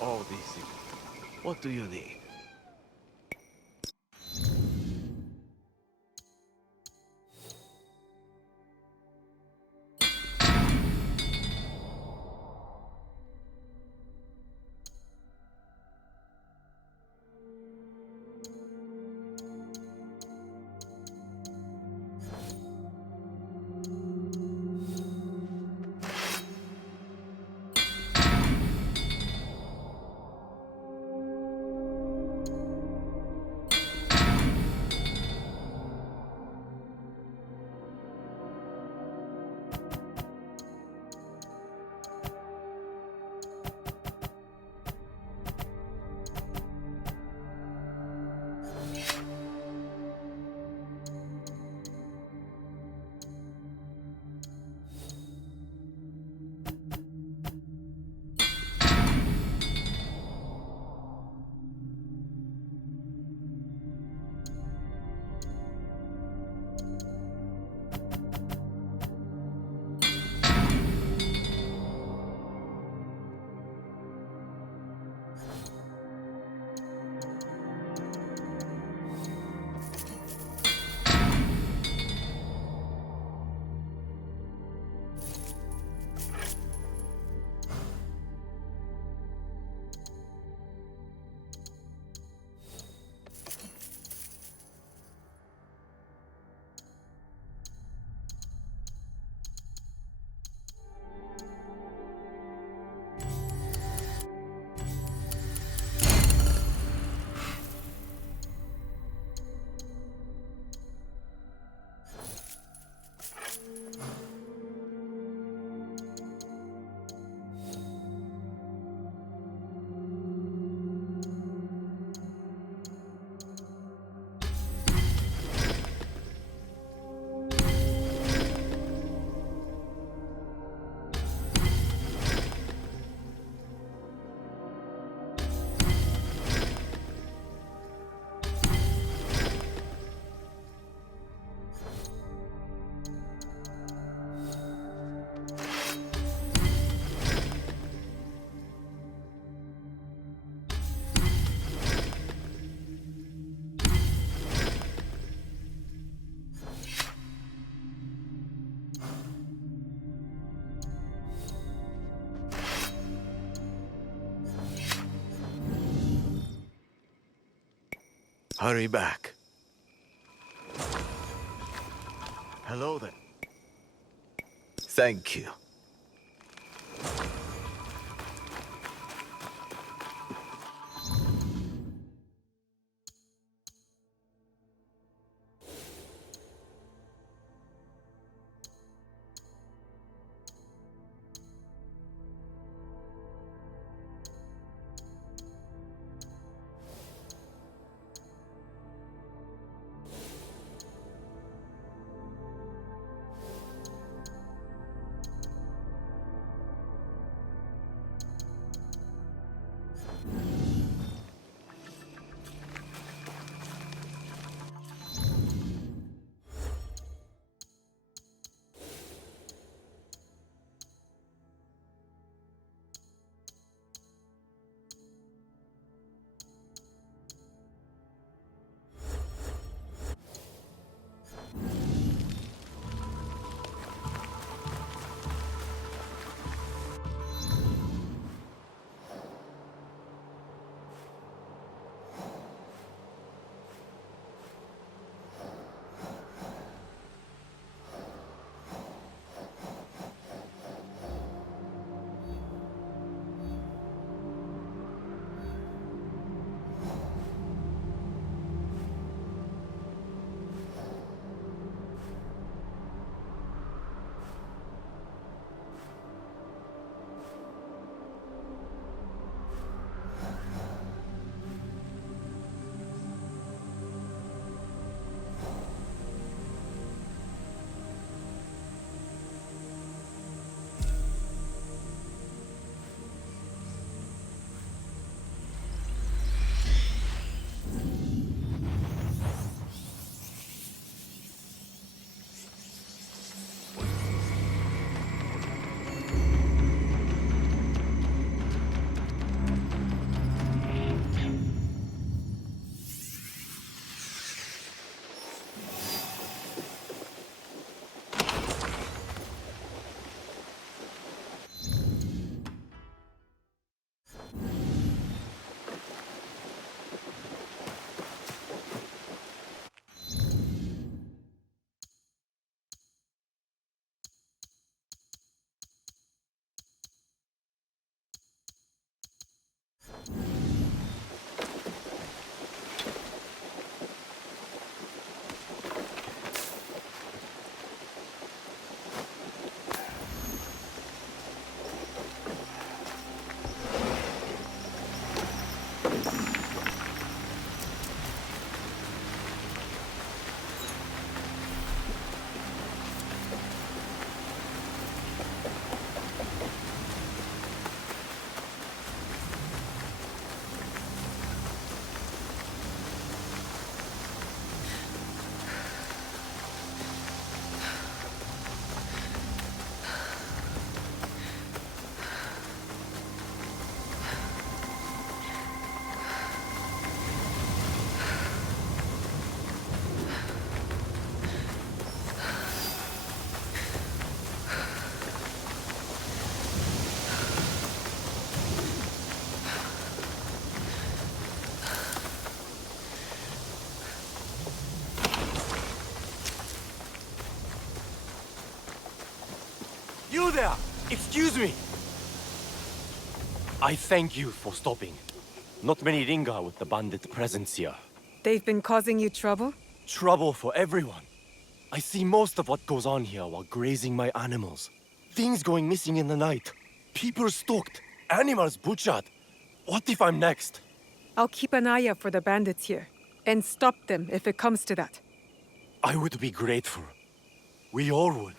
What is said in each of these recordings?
all these things. What do you need? Hurry back. Hello there. Thank you. You there! Excuse me! I thank you for stopping. Not many linger with the bandit presence here. They've been causing you trouble? Trouble for everyone. I see most of what goes on here while grazing my animals. Things going missing in the night. People stalked. Animals butchered. What if I'm next? I'll keep an eye out for the bandits here, and stop them if it comes to that. I would be grateful. We all would.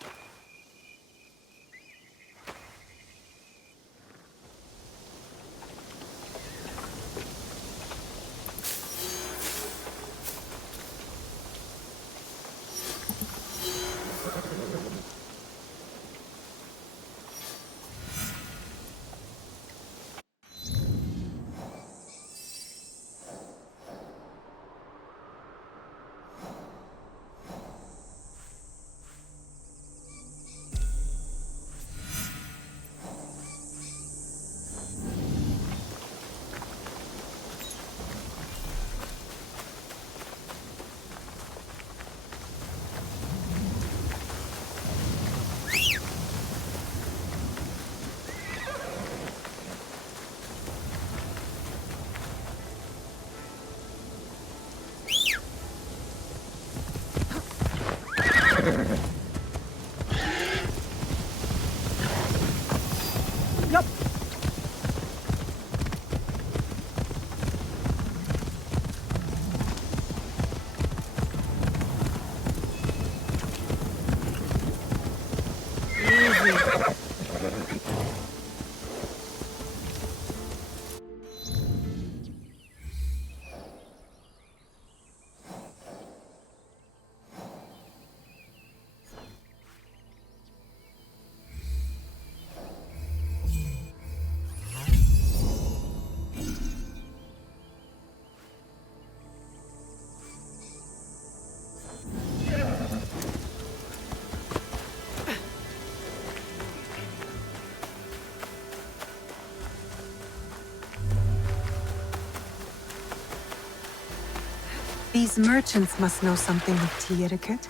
These merchants must know something of tea etiquette.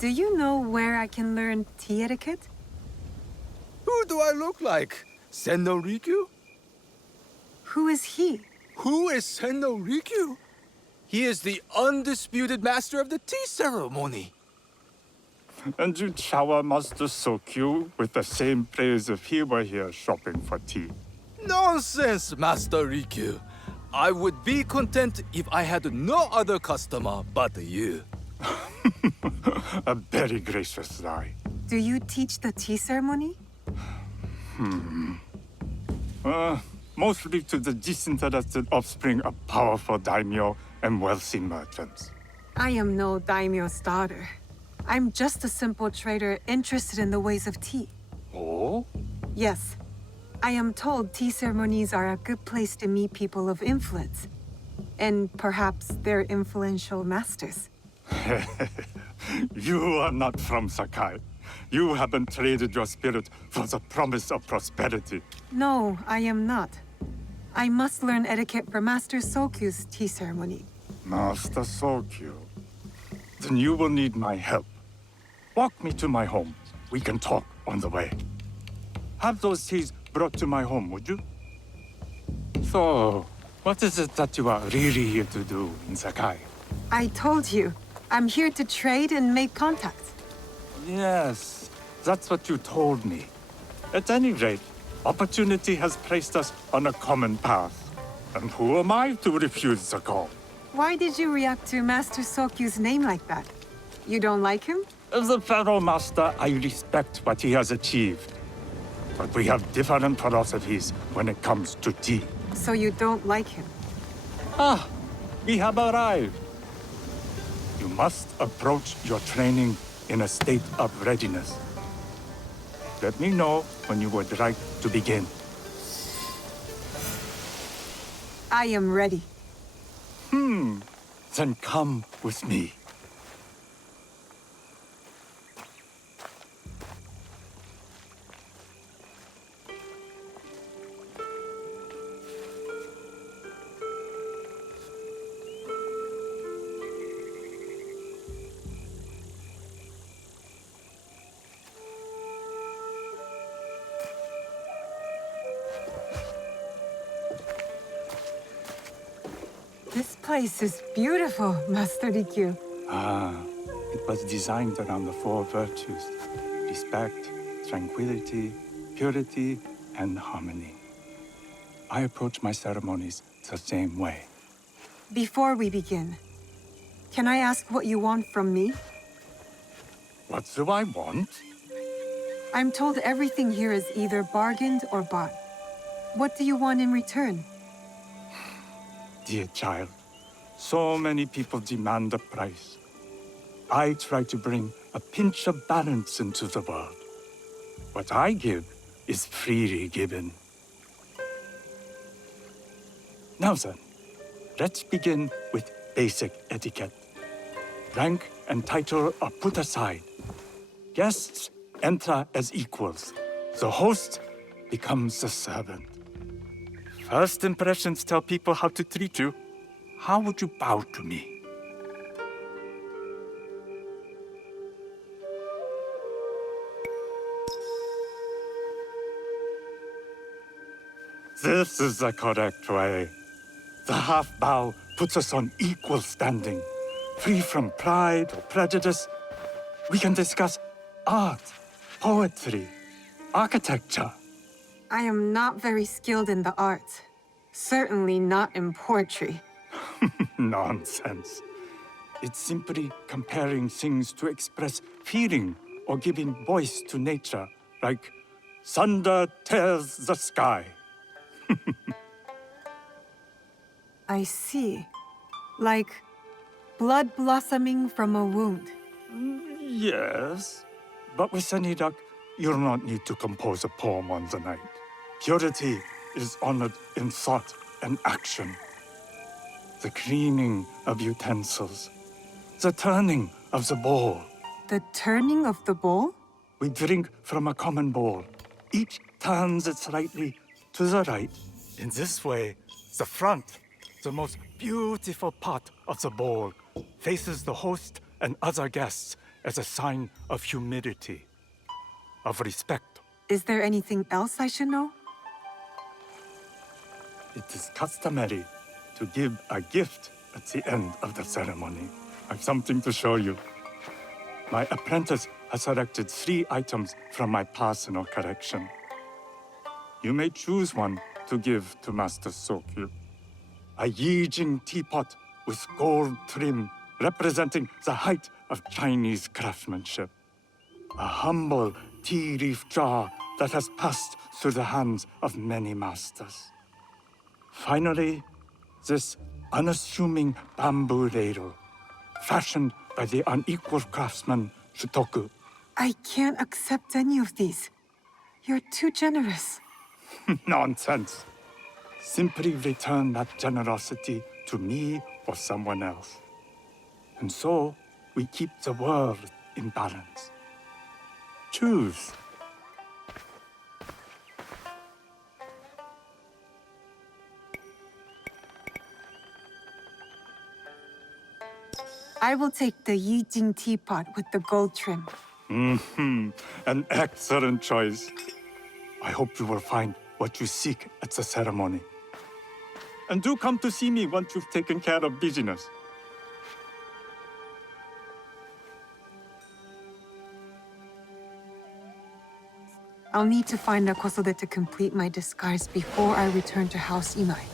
Do you know where I can learn tea etiquette? Who do I look like? Senno Rikyu? Who is he? Who is Senno Rikyu? He is the undisputed master of the tea ceremony. And you shower Master Sokyu with the same praise if he were here shopping for tea. Nonsense, Master Rikyu. I would be content if I had no other customer but you. A very gracious lie. Do you teach the tea ceremony? Mostly to the disinterested offspring of powerful daimyo and wealthy merchants. I am no daimyo's daughter. I'm just a simple trader interested in the ways of tea. Oh? Yes. I am told tea ceremonies are a good place to meet people of influence. And perhaps their influential masters. You are not from Sakai. You haven't traded your spirit for the promise of prosperity. No, I am not. I must learn etiquette for Master Sokyu's tea ceremony. Master Sokyu. Then you will need my help. Walk me to my home. We can talk on the way. Have those teas brought to my home, would you? So, what is it that you are really here to do in Sakai? I told you, I'm here to trade and make contacts. Yes, that's what you told me. At any rate, opportunity has placed us on a common path. And who am I to refuse the call? Why did you react to Master Sokyu's name like that? You don't like him? As a Pharaoh Master, I respect what he has achieved. But we have different philosophies when it comes to tea. So you don't like him? Ah, we have arrived. You must approach your training in a state of readiness. Let me know when you would like to begin. I am ready. Then come with me. This place is beautiful, Master Rikyu. Ah, it was designed around the four virtues: respect, tranquility, purity, and harmony. I approach my ceremonies the same way. Before we begin, can I ask what you want from me? What do I want? I'm told everything here is either bargained or bought. What do you want in return? Dear child, so many people demand a price. I try to bring a pinch of balance into the world. What I give is freely given. Now then, let's begin with basic etiquette. Rank and title are put aside. Guests enter as equals. The host becomes the servant. First impressions tell people how to treat you. How would you bow to me? This is the correct way. The half bow puts us on equal standing, free from pride or prejudice. We can discuss art, poetry, architecture. I am not very skilled in the arts. Certainly not in poetry. Nonsense. It's simply comparing things to express feeling or giving voice to nature, like thunder tears the sky. I see. Like blood blossoming from a wound. Yes, but with any luck, you'll not need to compose a poem on the night. Purity is honored in thought and action. The cleaning of utensils, the turning of the bowl. The turning of the bowl? We drink from a common bowl. Each turns it slightly to the right. In this way, the front, the most beautiful part of the bowl, faces the host and other guests as a sign of humility, of respect. Is there anything else I should know? It is customary to give a gift at the end of the ceremony. I've something to show you. My apprentice has selected 3 items from my personal collection. You may choose one to give to Master Sokyu. A Yijing teapot with gold trim representing the height of Chinese craftsmanship. A humble tea leaf jar that has passed through the hands of many masters. Finally, this unassuming bamboo ladle, fashioned by the unequal craftsman Shutoku. I can't accept any of these. You're too generous. Nonsense. Simply return that generosity to me or someone else. And so, we keep the world in balance. Choose. I will take the Yijing teapot with the gold trim. An excellent choice. I hope you will find what you seek at the ceremony. And do come to see me once you've taken care of business. I'll need to find Akosode to complete my disguise before I return to House Imai.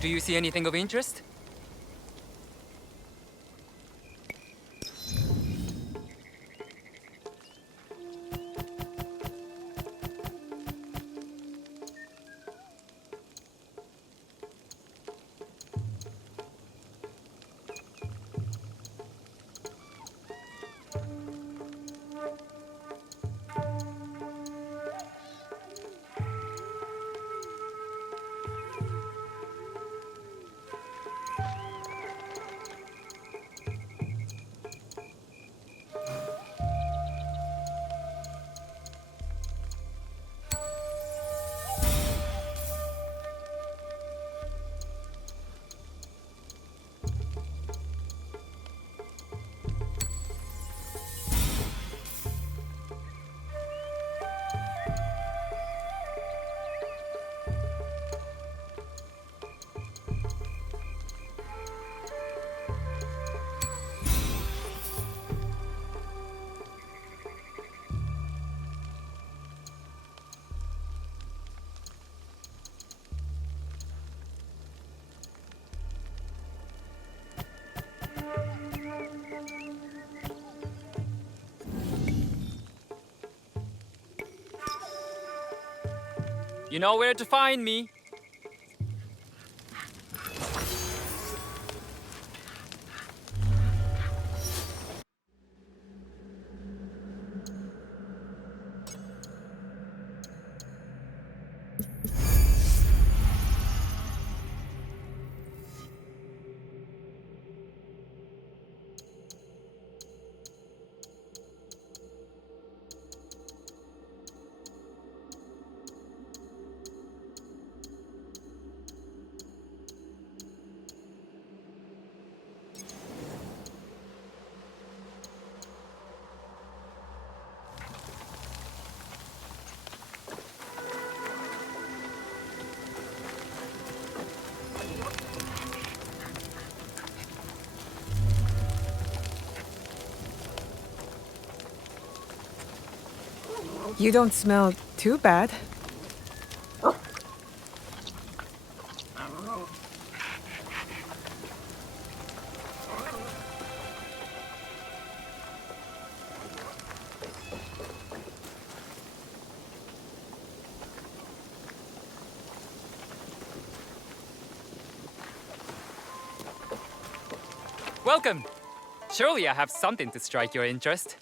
Do you see anything of interest? You know where to find me. You don't smell too bad. Welcome. Surely I have something to strike your interest.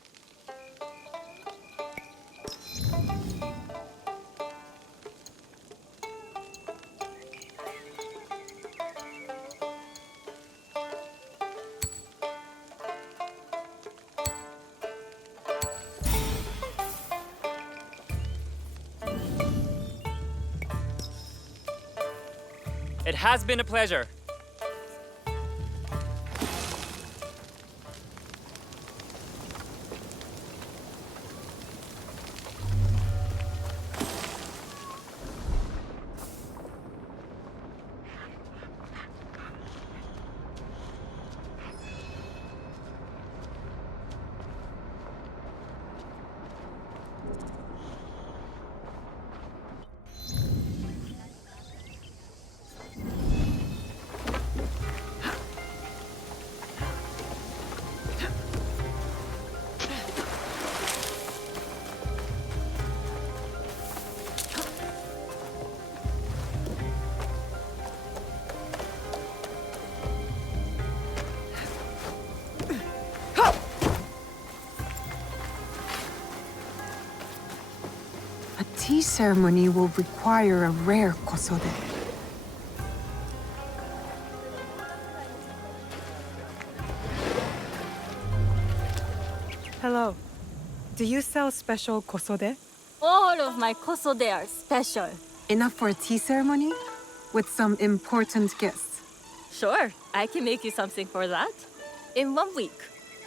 It has been a pleasure. A tea ceremony will require a rare kosode. Hello. Do you sell special kosode? All of my kosode are special. Enough for a tea ceremony? With some important guests. Sure, I can make you something for that. In 1 week.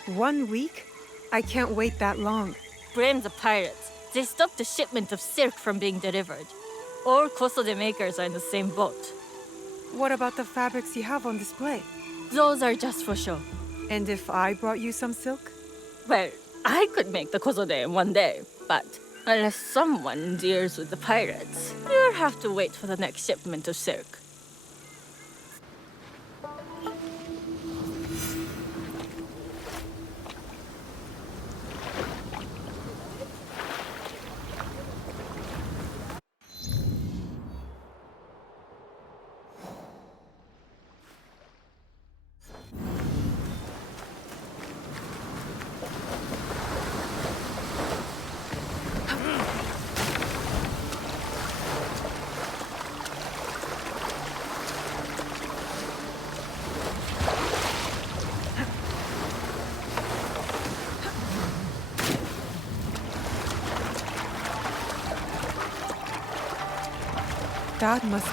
1 week? I can't wait that long. Blame the pirates. They stopped the shipment of silk from being delivered. All kosode makers are in the same boat. What about the fabrics you have on display? Those are just for show. And if I brought you some silk? Well, I could make the kosode in 1 day, but unless someone deals with the pirates, you'll have to wait for the next shipment of silk. That must.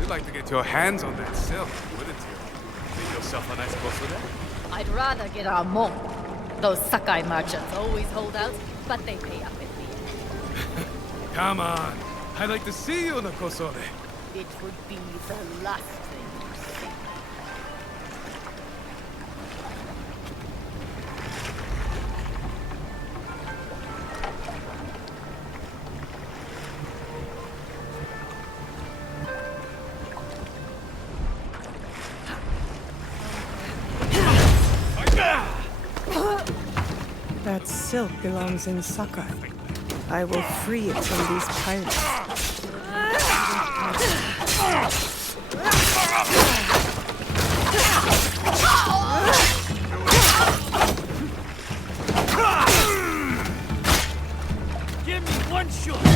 You'd like to get your hands on that silk, wouldn't you? Make yourself a nice kosode? I'd rather get our mon. Those Sakai merchants always hold out, but they pay up in the end. Come on. I'd like to see you in a kosode. It would be the last thing you see. That silk belongs in Sakai. I will free it from these pirates. Give me one shot!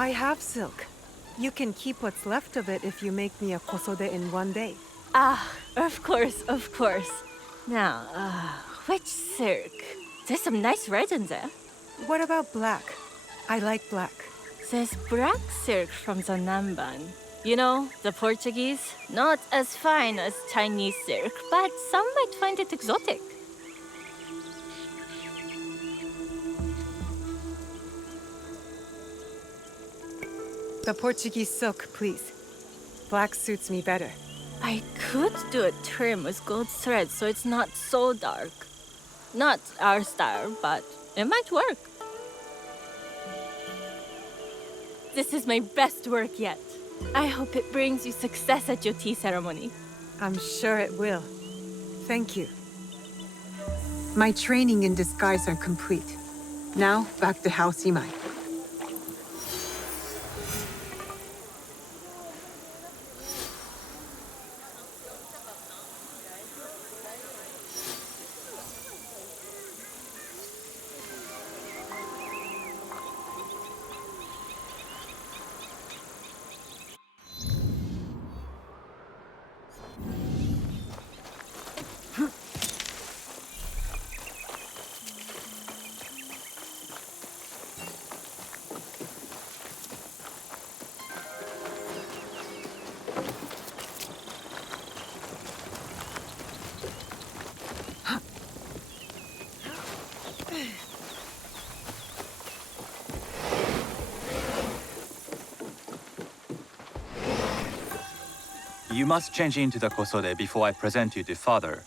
I have silk. You can keep what's left of it if you make me a kosode in one day. Ah, of course, of course. Now, which silk? There's some nice red in there. What about black? I like black. There's black silk from the Namban. You know, the Portuguese. Not as fine as Chinese silk, but some might find it exotic. The Portuguese silk, please. Black suits me better. I could do a trim with gold thread so it's not so dark. Not our style, but it might work. This is my best work yet. I hope it brings you success at your tea ceremony. I'm sure it will. Thank you. My training in disguise are complete. Now, back to House Imai. You must change into the kosode before I present you to father.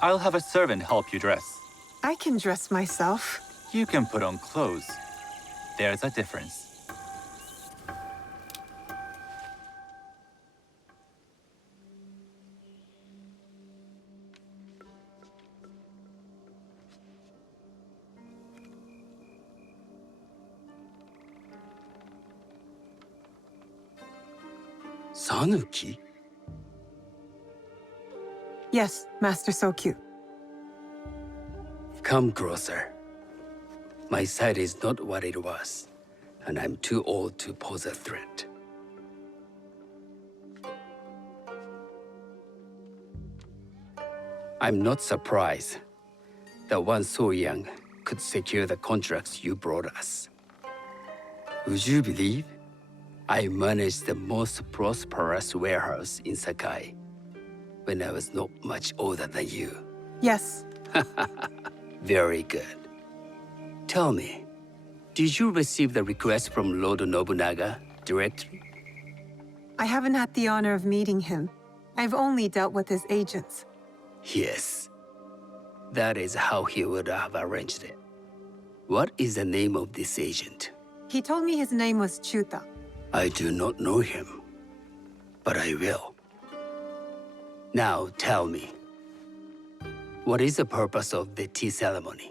I'll have a servant help you dress. I can dress myself. You can put on clothes. There's a difference. Sanuki? Yes, Master Sokyu. Come closer. My sight is not what it was, and I'm too old to pose a threat. I'm not surprised that one so young could secure the contracts you brought us. Would you believe I managed the most prosperous warehouse in Sakai when I was not much older than you? Yes. Very good. Tell me, did you receive the request from Lord Nobunaga directly? I haven't had the honor of meeting him. I've only dealt with his agents. Yes. That is how he would have arranged it. What is the name of this agent? He told me his name was Chuta. I do not know him, but I will. Now tell me, what is the purpose of the tea ceremony?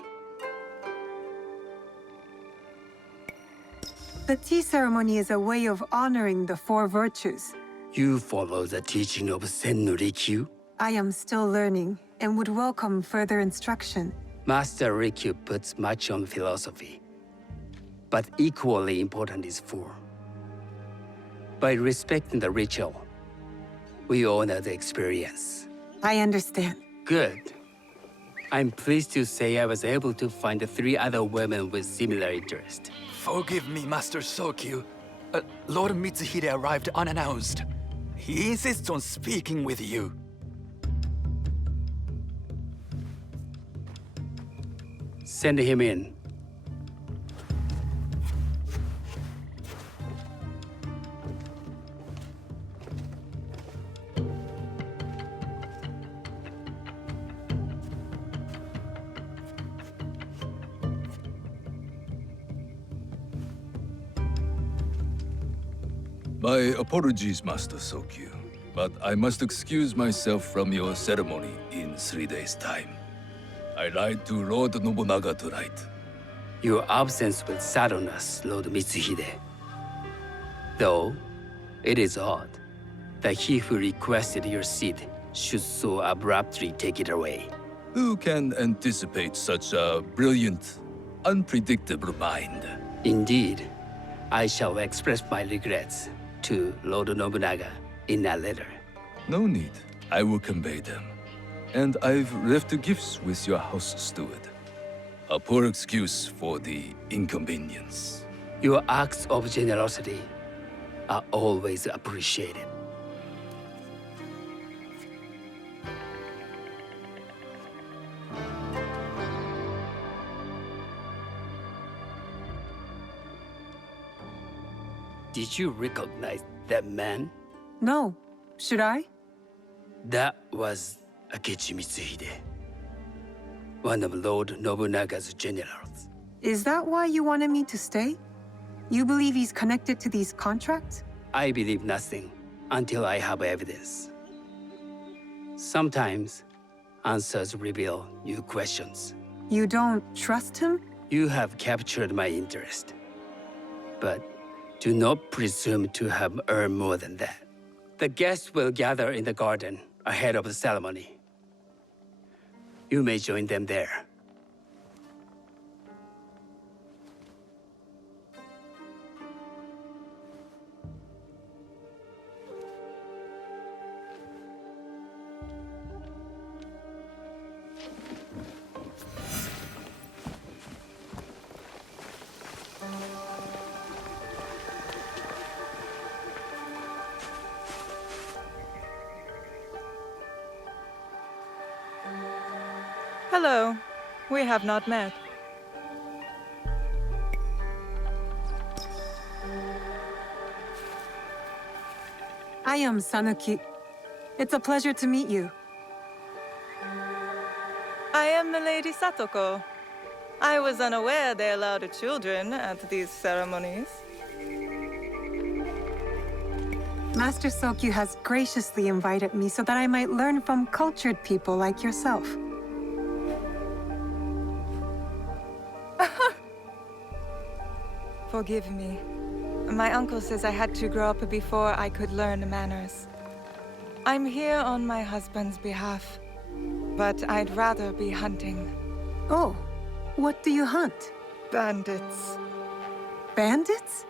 The tea ceremony is a way of honoring the four virtues. You follow the teaching of Sennu Rikyu? I am still learning and would welcome further instruction. Master Rikyu puts much on philosophy, but equally important is form. By respecting the ritual, we honor the experience. I understand. Good. I'm pleased to say I was able to find 3 other women with similar interest. Forgive me, Master Sokyu. Lord Mitsuhide arrived unannounced. He insists on speaking with you. Send him in. My apologies, Master Sokyu, but I must excuse myself from your ceremony in 3 days' time. I lied to Lord Nobunaga tonight. Your absence will sadden us, Lord Mitsuhide. Though, it is odd that he who requested your seat should so abruptly take it away. Who can anticipate such a brilliant, unpredictable mind? Indeed, I shall express my regrets to Lord Nobunaga in a letter. No need. I will convey them. And I've left the gifts with your house steward. A poor excuse for the inconvenience. Your acts of generosity are always appreciated. Did you recognize that man? No. Should I? That was Akechi Mitsuhide, one of Lord Nobunaga's generals. Is that why you wanted me to stay? You believe he's connected to these contracts? I believe nothing until I have evidence. Sometimes, answers reveal new questions. You don't trust him? You have captured my interest. But do not presume to have earned more than that. The guests will gather in the garden ahead of the ceremony. You may join them there. Hello. We have not met. I am Sanuki. It's a pleasure to meet you. I am Milady Satoko. I was unaware they allowed children at these ceremonies. Master Sokyu has graciously invited me so that I might learn from cultured people like yourself. Forgive me. My uncle says I had to grow up before I could learn manners. I'm here on my husband's behalf, but I'd rather be hunting. Oh, what do you hunt? Bandits. Bandits?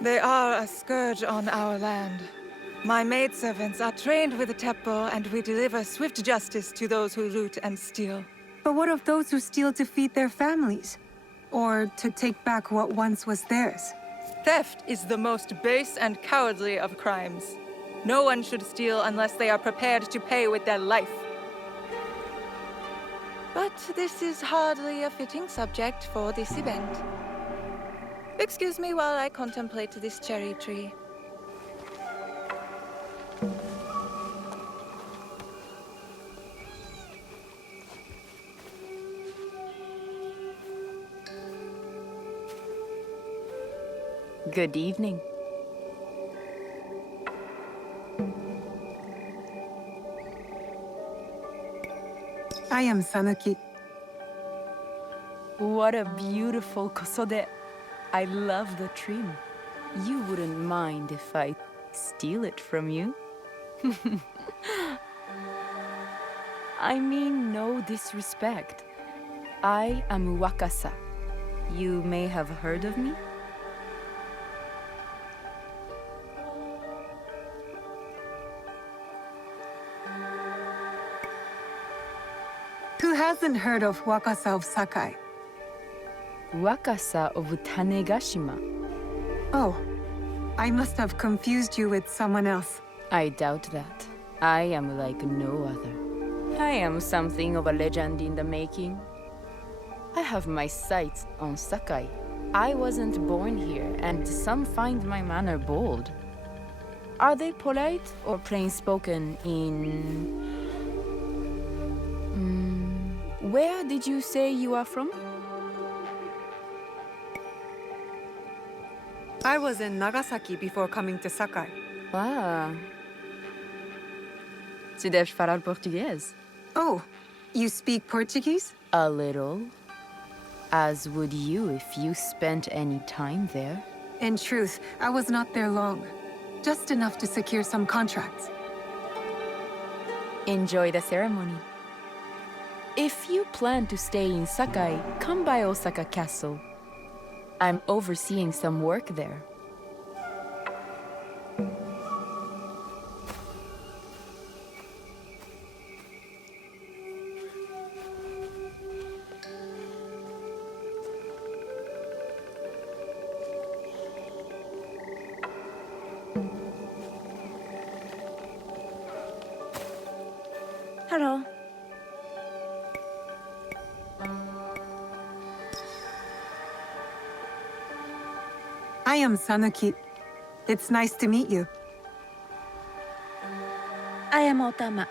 They are a scourge on our land. My maidservants are trained with the Teppo, and we deliver swift justice to those who loot and steal. But what of those who steal to feed their families? Or to take back what once was theirs? Theft is the most base and cowardly of crimes. No one should steal unless they are prepared to pay with their life. But this is hardly a fitting subject for this event. Excuse me while I contemplate this cherry tree. Good evening. I am Sanuki. What a beautiful kosode. I love the trim. You wouldn't mind if I steal it from you? I mean no disrespect. I am Wakasa. You may have heard of me? Who hasn't heard of Wakasa of Sakai? Wakasa of Tanegashima. Oh, I must have confused you with someone else. I doubt that. I am like no other. I am something of a legend in the making. I have my sights on Sakai. I wasn't born here, and some find my manner bold. Are they polite or plain-spoken in... Where did you say you are from? I was in Nagasaki before coming to Sakai. Ah. Tu deves falar português. Oh, you speak Portuguese? A little. As would you if you spent any time there. In truth, I was not there long. Just enough to secure some contracts. Enjoy the ceremony. If you plan to stay in Sakai, come by Osaka Castle. I'm overseeing some work there. Hello. I am Sanuki. It's nice to meet you. I am Otama.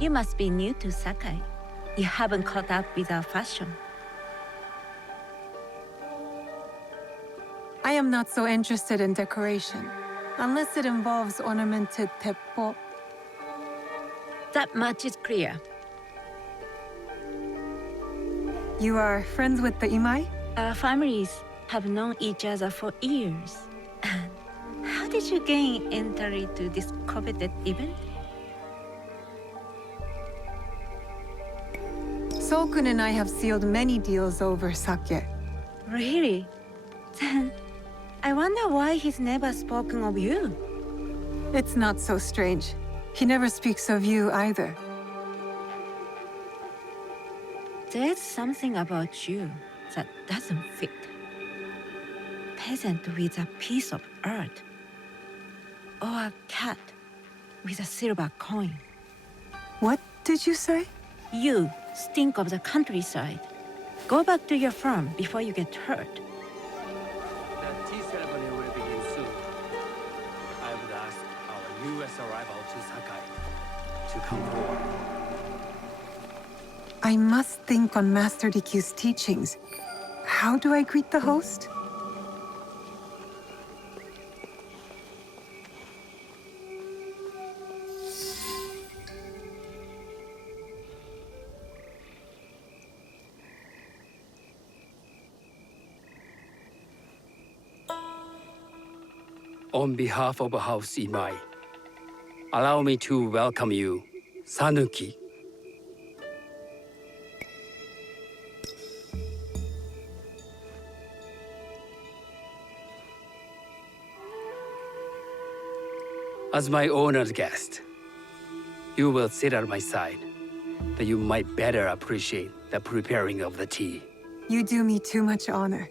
You must be new to Sakai. You haven't caught up with our fashion. I am not so interested in decoration, unless it involves ornamented teppo. That much is clear. You are friends with the Imai? Our families have known each other for years. How did you gain entry to this coveted event? Sokun and I have sealed many deals over sake. Really? Then I wonder why he's never spoken of you. It's not so strange. He never speaks of you either. There's something about you that doesn't fit. Peasant with a piece of earth. Or a cat with a silver coin. What did you say? You stink of the countryside. Go back to your farm before you get hurt. The tea ceremony will begin soon. I would ask our newest arrival to Sakai to come forward. I must think on Master Rikyu's teachings. How do I greet the host? On behalf of House Imai, allow me to welcome you, Sanuki. As my honored guest, you will sit at my side, that you might better appreciate the preparing of the tea. You do me too much honor.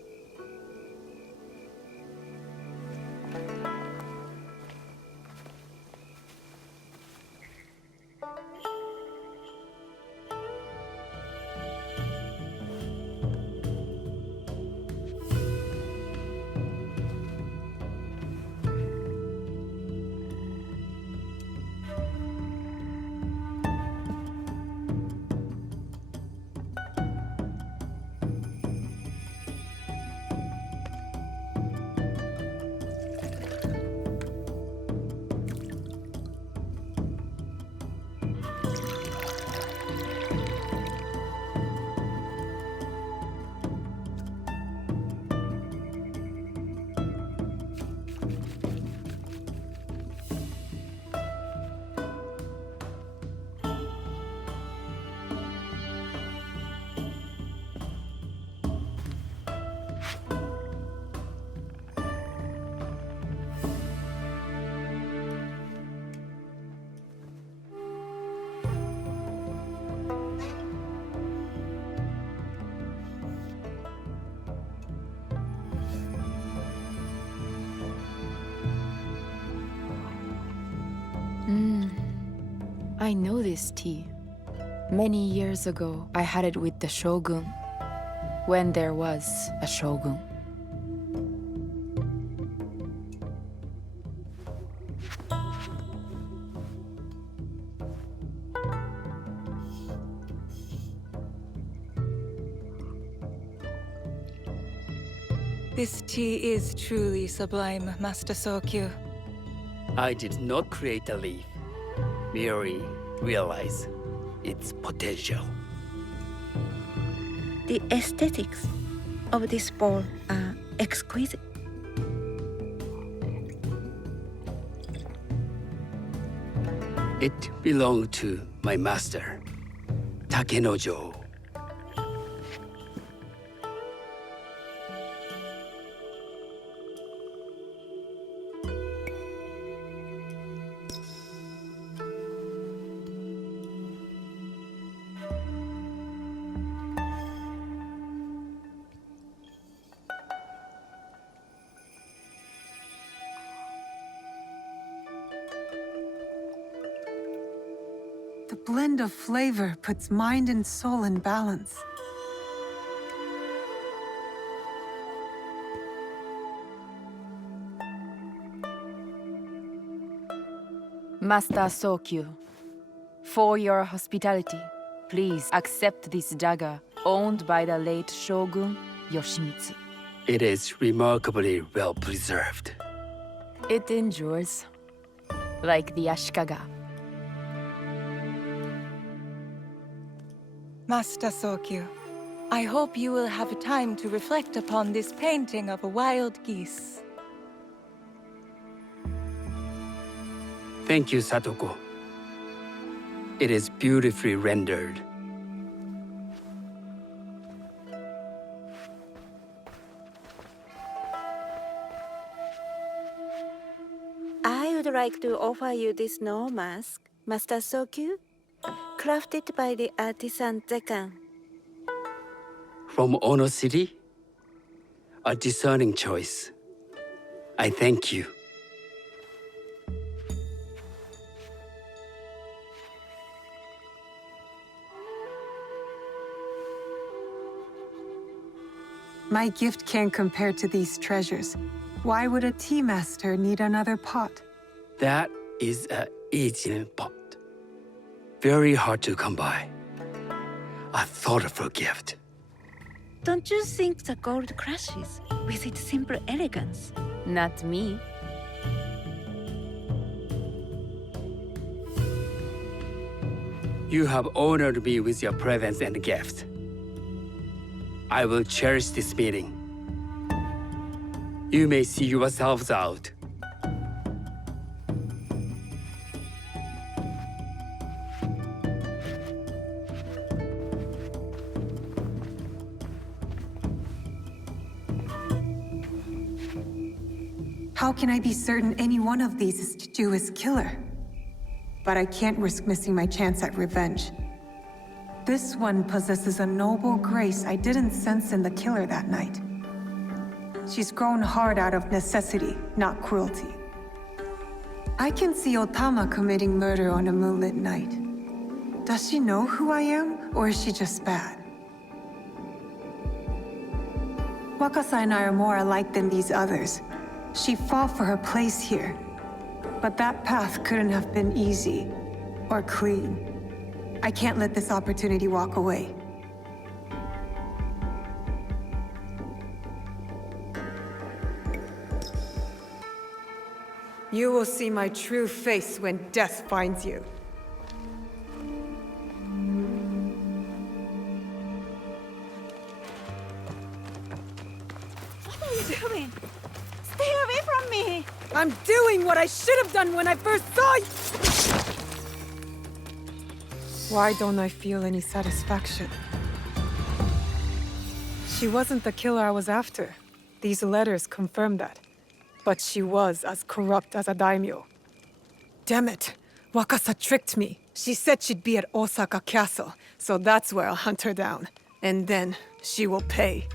I know this tea. Many years ago, I had it with the shogun, when there was a shogun. This tea is truly sublime, Master Sokyu. I did not create a leaf, merely realize its potential. The aesthetics of this bowl are exquisite. It belonged to my master, Takenojo. The blend of flavor puts mind and soul in balance. Master Sokyu, for your hospitality, please accept this dagger owned by the late Shogun Yoshimitsu. It is remarkably well preserved. It endures, like the Ashikaga. Master Sokyu, I hope you will have time to reflect upon this painting of a wild geese. Thank you, Satoko. It is beautifully rendered. I would like to offer you this snow mask, Master Sokyu, crafted by the artisan Zekan. From Ono City? A discerning choice. I thank you. My gift can't compare to these treasures. Why would a tea master need another pot? That is a Eijin pot. Very hard to come by. A thoughtful gift. Don't you think the gold crashes with its simple elegance? Not me. You have honored me with your presence and gift. I will cherish this meeting. You may see yourselves out. How can I be certain any one of these is to do his killer? But I can't risk missing my chance at revenge. This one possesses a noble grace I didn't sense in the killer that night. She's grown hard out of necessity, not cruelty. I can see Otama committing murder on a moonlit night. Does she know who I am, or is she just bad? Wakasa and I are more alike than these others. She fought for her place here. But that path couldn't have been easy, or clean. I can't let this opportunity walk away. You will see my true face when death finds you. What are you doing? Stay away from me! I'm doing what I should have done when I first saw you! Why don't I feel any satisfaction? She wasn't the killer I was after. These letters confirm that. But she was as corrupt as a daimyo. Damn it! Wakasa tricked me. She said she'd be at Osaka Castle, so that's where I'll hunt her down. And then she will pay.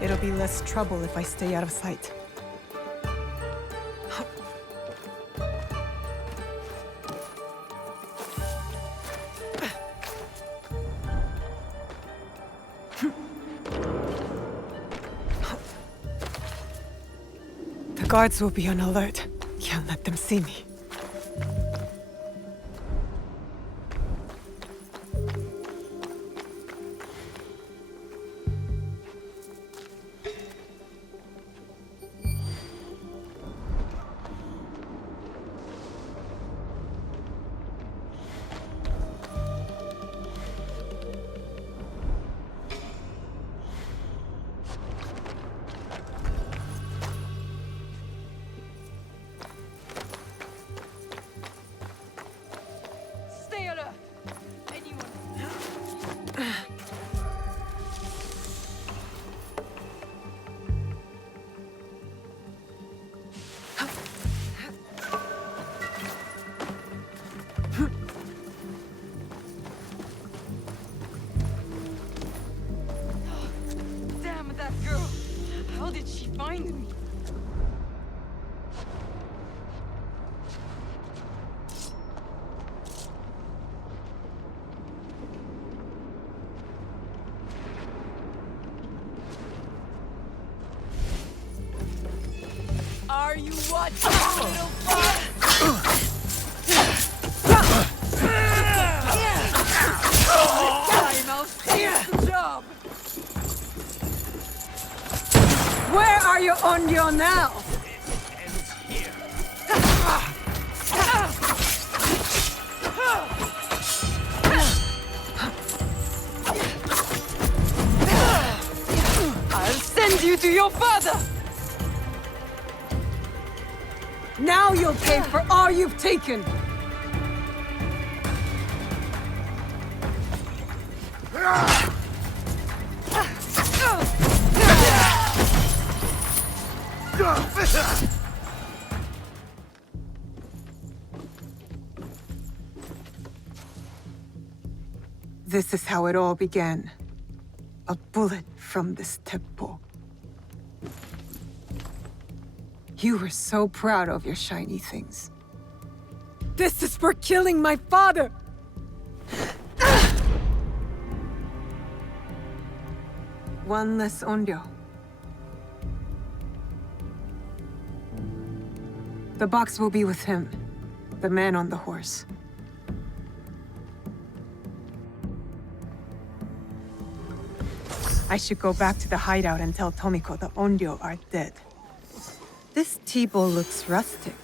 It'll be less trouble if I stay out of sight. The guards will be on alert. Can't let them see me. you watch, little boss! Time I'll finish the job! Where are you on your now? I'll send you to your father! Now you'll pay for all you've taken! This is how it all began. A bullet from this Teppo. You were so proud of your shiny things. This is for killing my father! One less Onryo. The box will be with him, the man on the horse. I should go back to the hideout and tell Tomiko the Onryo are dead. This tea bowl looks rustic.